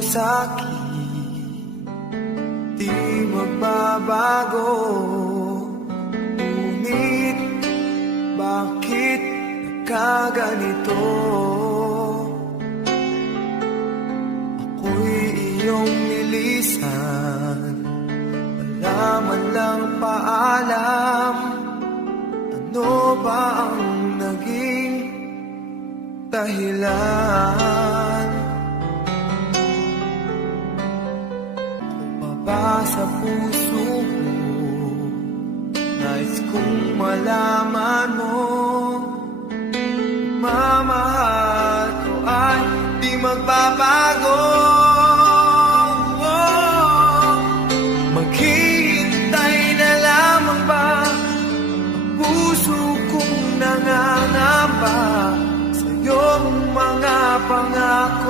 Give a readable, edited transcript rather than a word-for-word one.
sa'kin di magbabago. Ngunit bakit nagkaganito? Ako'y iyong nilisan, wala man lang paalam. Ano ba ang naging dahilan? Ako ba sa puso mo, nais kong malaman mo, mamahal ko ay di magbabago. Maghihintay na lamang ba ang puso kong nangangamba sa iyong mga pangako?